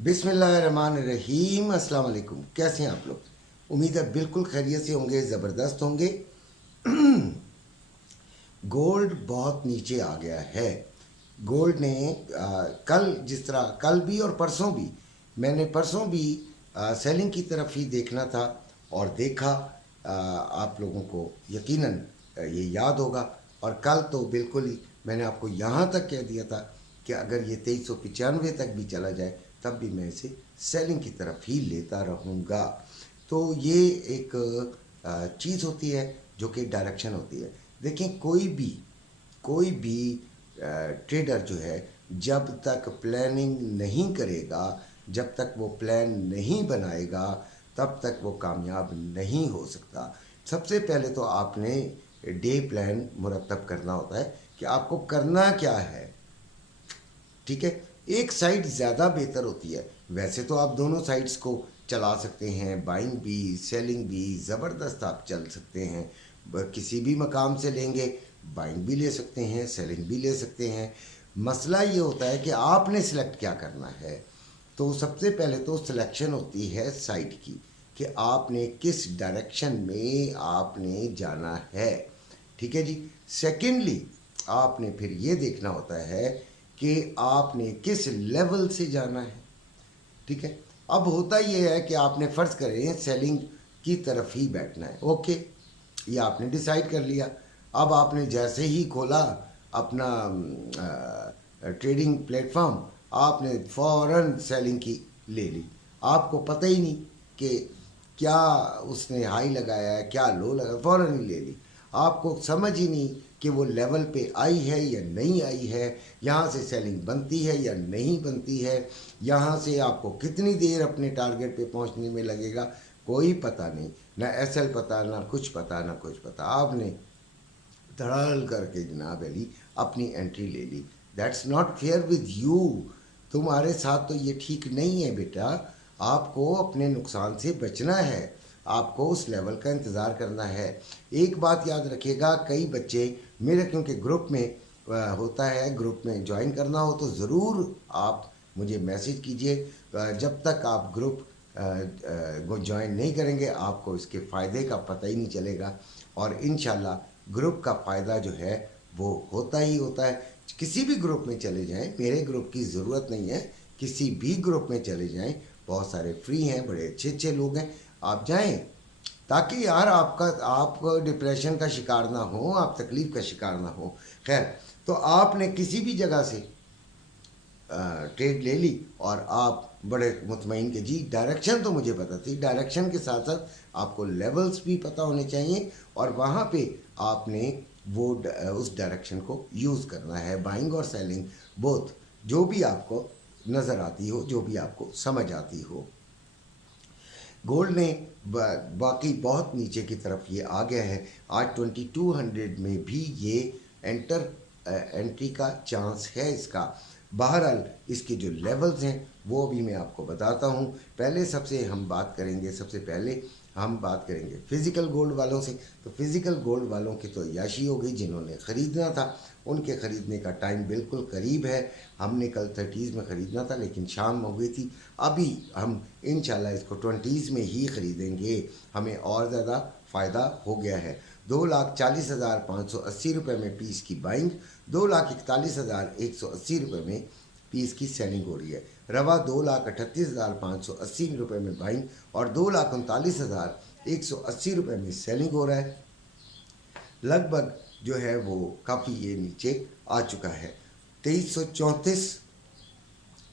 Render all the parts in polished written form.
बिस्मिल्लाहिर्रहमानिर्रहीम। अस्सलाम वालेकुम। कैसे हैं आप लोग? उम्मीद है बिल्कुल खैरियत से होंगे, ज़बरदस्त होंगे। गोल्ड बहुत नीचे आ गया है। गोल्ड ने कल, जिस तरह कल भी और परसों भी, मैंने परसों भी सेलिंग की तरफ ही देखना था और देखा। आप लोगों को यकीनन ये याद होगा। और कल तो बिल्कुल ही मैंने आपको यहाँ तक कह दिया था कि अगर ये 2395 तक भी चला जाए तब भी मैं इसे सेलिंग की तरफ ही लेता रहूँगा। तो ये एक चीज़ होती है जो कि डायरेक्शन होती है। देखें, कोई भी ट्रेडर जो है, जब तक प्लानिंग नहीं करेगा, जब तक वो प्लान नहीं बनाएगा, तब तक वो कामयाब नहीं हो सकता। सबसे पहले तो आपने डे प्लान मुरतब करना होता है कि आपको करना क्या है। ठीक है, एक साइड ज़्यादा बेहतर होती है। वैसे तो आप दोनों साइड्स को चला सकते हैं, बाइंग भी सेलिंग भी ज़बरदस्त आप चल सकते हैं। किसी भी मकाम से लेंगे, बाइंग भी ले सकते हैं, सेलिंग भी ले सकते हैं। मसला ये होता है कि आपने सिलेक्ट क्या करना है। तो सबसे पहले तो सिलेक्शन होती है साइड की, कि आपने किस डायरेक्शन में आपने जाना है। ठीक है जी। सेकेंडली, आपने फिर ये देखना होता है कि आपने किस लेवल से जाना है। ठीक है। अब होता यह है कि आपने फ़र्ज़ करें सेलिंग की तरफ ही बैठना है। ओके, ये आपने डिसाइड कर लिया। अब आपने जैसे ही खोला अपना ट्रेडिंग प्लेटफॉर्म, आपने फ़ौरन सेलिंग की ले ली। आपको पता ही नहीं कि क्या उसने हाई लगाया है, क्या लो लगाया, फ़ौरन ही ले ली। आपको समझ ही नहीं कि वो लेवल पे आई है या नहीं आई है, यहाँ से सेलिंग बनती है या नहीं बनती है, यहाँ से आपको कितनी देर अपने टारगेट पे पहुँचने में लगेगा, कोई पता नहीं। ना एसएल पता, ना कुछ पता, ना कुछ पता। आपने धड़ाल करके जनाब अली अपनी एंट्री ले ली। That's not fair with you. तुम्हारे साथ तो ये ठीक नहीं है बेटा। आपको अपने नुकसान से बचना है, आपको उस लेवल का इंतज़ार करना है। एक बात याद रखिएगा, कई बच्चे मेरे, क्योंकि ग्रुप में होता है, ग्रुप में ज्वाइन करना हो तो ज़रूर आप मुझे मैसेज कीजिए। जब तक आप ग्रुप को ज्वाइन नहीं करेंगे आपको इसके फ़ायदे का पता ही नहीं चलेगा। और इंशाल्लाह ग्रुप का फ़ायदा जो है वो होता ही होता है। किसी भी ग्रुप में चले जाएं, मेरे ग्रुप की ज़रूरत नहीं है, किसी भी ग्रुप में चले जाएं, बहुत सारे फ्री हैं, बड़े अच्छे अच्छे लोग हैं, आप जाएं। ताकि यार आप डिप्रेशन का शिकार ना हो, आप तकलीफ़ का शिकार ना हो। खैर, तो आपने किसी भी जगह से ट्रेड ले ली और आप बड़े मुतमईन के जी डायरेक्शन तो मुझे पता थी, डायरेक्शन के साथ साथ आपको लेवल्स भी पता होने चाहिए और वहाँ पे आपने वो उस डायरेक्शन को यूज़ करना है। बाइंग और सेलिंग बोथ, जो भी आपको नज़र आती हो, जो भी आपको समझ आती हो। गोल्ड ने बाकी बहुत नीचे की तरफ ये आ गया है। आज 2200 में भी ये एंट्री का चांस है इसका। बहरहाल इसके जो लेवल्स हैं वो भी मैं आपको बताता हूँ। पहले सबसे पहले हम बात करेंगे फ़िज़िकल गोल्ड वालों से। तो फ़िज़िकल गोल्ड वालों की तो याशी हो गई, जिन्होंने ख़रीदना था उनके ख़रीदने का टाइम बिल्कुल करीब है। हमने कल 30s में ख़रीदना था लेकिन शाम हो गई थी। अभी हम इंशाल्लाह इसको 20s में ही ख़रीदेंगे, हमें और ज़्यादा फ़ायदा हो गया है। 2,40,580 रुपये में पीस की बाइंग, 2,41,180 रुपये में पीस की सेलिंग हो रही है। रवा 2,38,580 रुपये में बाइंग और 2,39,180 रुपये में सेलिंग हो रहा है। लगभग जो है वो काफ़ी ये नीचे आ चुका है। 2334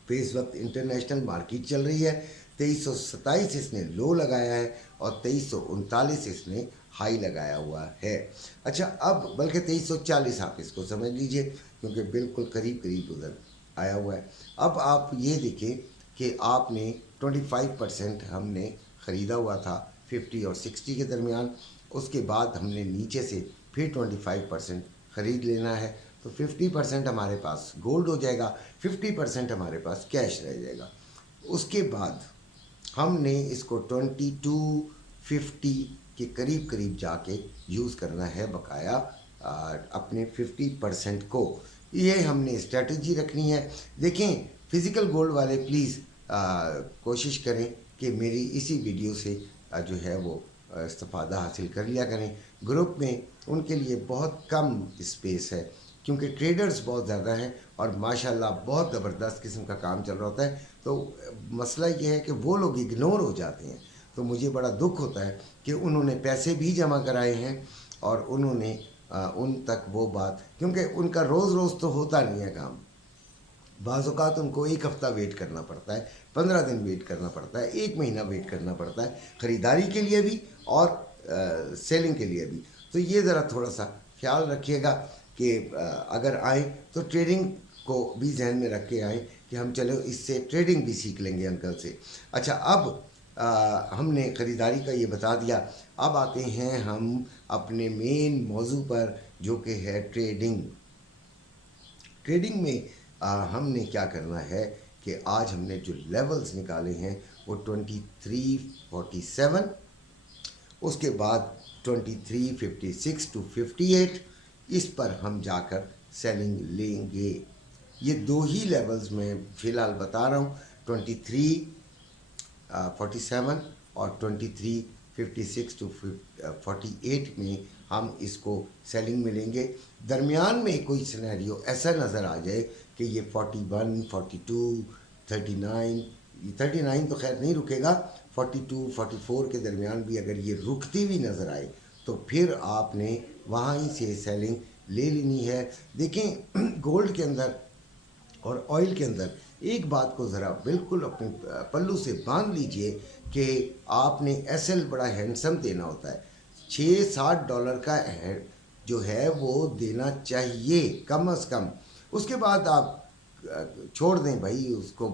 पे इस वक्त इंटरनेशनल मार्केट चल रही है। 2327 इसने लो लगाया है और 2339 इसने हाई लगाया हुआ है। अच्छा, अब बल्कि 2340 आप इसको समझ लीजिए, क्योंकि बिल्कुल करीब करीब उधर आया हुआ है। अब आप ये देखें कि आपने 25% हमने ख़रीदा हुआ था 50 और 60 के दरमियान। उसके बाद हमने नीचे से फिर 25% ख़रीद लेना है। तो 50% हमारे पास गोल्ड हो जाएगा, 50% हमारे पास कैश रह जाएगा। उसके बाद हमने इसको 2250 के करीब करीब जाके यूज़ करना है बकाया अपने 50% को। ये हमने स्ट्रेटजी रखनी है। देखें, फ़िज़िकल गोल्ड वाले प्लीज़ कोशिश करें कि मेरी इसी वीडियो से जो है वो इस्तिफ़ादा हासिल कर लिया करें। ग्रुप में उनके लिए बहुत कम स्पेस है क्योंकि ट्रेडर्स बहुत ज़्यादा हैं और माशाल्लाह बहुत ज़बरदस्त किस्म का काम चल रहा होता है। तो मसला ये है कि वो लोग इग्नोर हो जाते हैं। तो मुझे बड़ा दुख होता है कि उन्होंने पैसे भी जमा कराए हैं और उन्होंने उन तक वो बात, क्योंकि उनका रोज़ रोज़ तो होता नहीं है काम। बाज़ औक़ात उनको एक हफ़्ता वेट करना पड़ता है, 15 दिन वेट करना पड़ता है, 1 महीना वेट करना पड़ता है, ख़रीदारी के लिए भी और सेलिंग के लिए भी। तो ये ज़रा थोड़ा सा ख्याल रखिएगा कि अगर आएँ तो ट्रेडिंग को भी जहन में रख के आएँ कि हम चलो इससे ट्रेडिंग भी सीख लेंगे अंकल से। अच्छा, अब हमने ख़रीदारी का ये बता दिया। अब आते हैं हम अपने मेन मौजू पर, जो कि है ट्रेडिंग। ट्रेडिंग में हमने क्या करना है कि आज हमने जो लेवल्स निकाले हैं वो 2347, उसके बाद 2356 टू 58, इस पर हम जाकर सेलिंग लेंगे। ये दो ही लेवल्स में फ़िलहाल बता रहा हूँ, 2347 और 2356 टू 48 में हम इसको सेलिंग में लेंगे। दरमियान में कोई सिनेरियो ऐसा नज़र आ जाए कि ये 41, 42, 39 तो खैर नहीं रुकेगा, 42, 44 के दरमियान भी अगर ये रुकती हुई नज़र आए तो फिर आपने वहाँ ही से सेलिंग ले लेनी है। देखें, गोल्ड के अंदर और ऑयल के अंदर एक बात को ज़रा बिल्कुल अपने पल्लू से बांध लीजिए कि आपने एसएल बड़ा हैंडसम देना होता है। $6-7 का जो है वो देना चाहिए कम अज़ कम। उसके बाद आप छोड़ दें भाई, उसको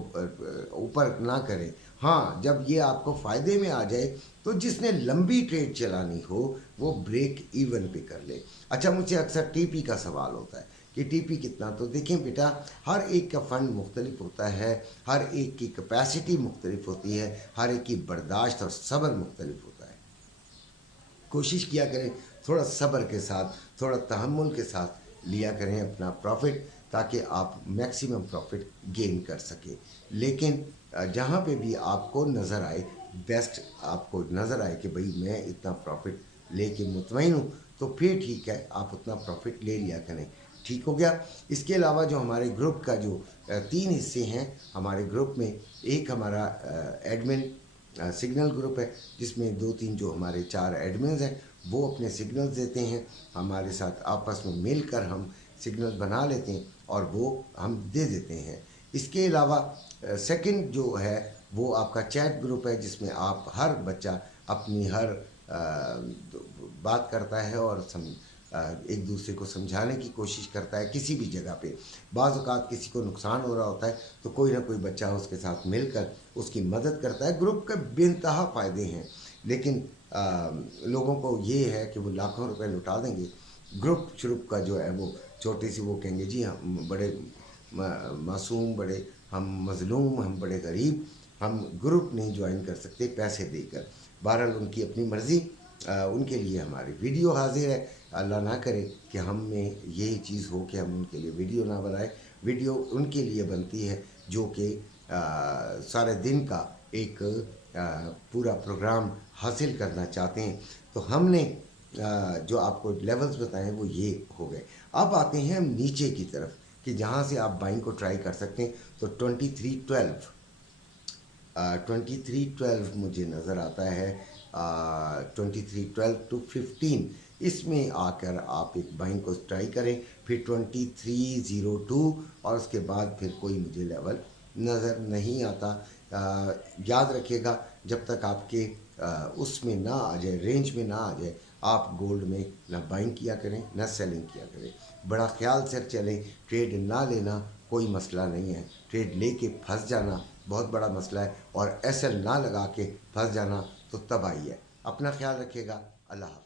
ऊपर ना करें। हाँ, जब ये आपको फ़ायदे में आ जाए तो जिसने लंबी ट्रेड चलानी हो वो ब्रेक इवन पे कर ले। अच्छा, मुझे अक्सर टीपी का सवाल होता है कि टीपी कितना, तो देखें बेटा, हर एक का फ़ंड मुख्तलिफ होता है, हर एक की कैपेसिटी मुख्तलिफ होती है, हर एक की बर्दाश्त और सब्र मुख्तलिफ होता है। कोशिश किया करें थोड़ा सब्र के साथ, थोड़ा तहम्मुल के साथ लिया करें अपना प्रॉफिट, ताकि आप मैक्सिमम प्रॉफिट गेन कर सकें। लेकिन जहाँ पे भी आपको नज़र आए, बेस्ट आपको नज़र आए कि भाई मैं इतना प्रॉफिट लेके मुतमईन हूँ, तो फिर ठीक है, आप उतना प्रॉफिट ले लिया करें। ठीक हो गया। इसके अलावा जो हमारे ग्रुप का जो 3 हिस्से हैं हमारे ग्रुप में, एक हमारा एडमिन सिग्नल ग्रुप है जिसमें 2-3 जो हमारे 4 एडमिन्स हैं वो अपने सिग्नल्स देते हैं, हमारे साथ आपस में मिलकर हम सिग्नल बना लेते हैं और वो हम दे देते हैं। इसके अलावा सेकंड जो है वो आपका चैट ग्रुप है जिसमें आप हर बच्चा अपनी हर बात करता है और एक दूसरे को समझाने की कोशिश करता है। किसी भी जगह पे बाज़ औक़ात किसी को नुकसान हो रहा होता है तो कोई ना कोई बच्चा उसके साथ मिलकर उसकी मदद करता है। ग्रुप के बेइंतहा फ़ायदे हैं, लेकिन लोगों को ये है कि वो लाखों रुपए लुटा देंगे। ग्रुप शुरुप का जो है वो छोटी सी, वो कहेंगे जी हम बड़े मासूम, बड़े हम मज़लूम, हम बड़े गरीब, हम ग्रुप नहीं ज्वाइन कर सकते पैसे देकर। बहरहाल उनकी अपनी मर्ज़ी, उनके लिए हमारी वीडियो हाजिर है। अल्लाह ना करे कि हम में यही चीज़ हो कि हम उनके लिए वीडियो ना बनाए। वीडियो उनके लिए बनती है जो कि सारे दिन का एक पूरा प्रोग्राम हासिल करना चाहते हैं। तो हमने जो आपको लेवल्स बताए वो ये हो गए। अब आते हैं हम नीचे की तरफ कि जहाँ से आप बाइंग को ट्राई कर सकते हैं। तो 2312 मुझे नज़र आता है, 2312 टू 15, इसमें आकर आप एक बाइंग को ट्राई करें। फिर 2302 और उसके बाद फिर कोई मुझे लेवल नज़र नहीं आता। याद रखिएगा, जब तक आपके उसमें ना आ जाए, रेंज में ना आ जाए, आप गोल्ड में ना बाइंग किया करें ना सेलिंग किया करें। बड़ा ख्याल से चलें। ट्रेड ना लेना कोई मसला नहीं है, ट्रेड लेके फंस जाना बहुत बड़ा मसला है, और एसएल ना लगा के फंस जाना तो तबाही है। अपना ख्याल रखिएगा। अल्लाह हाफ़िज़।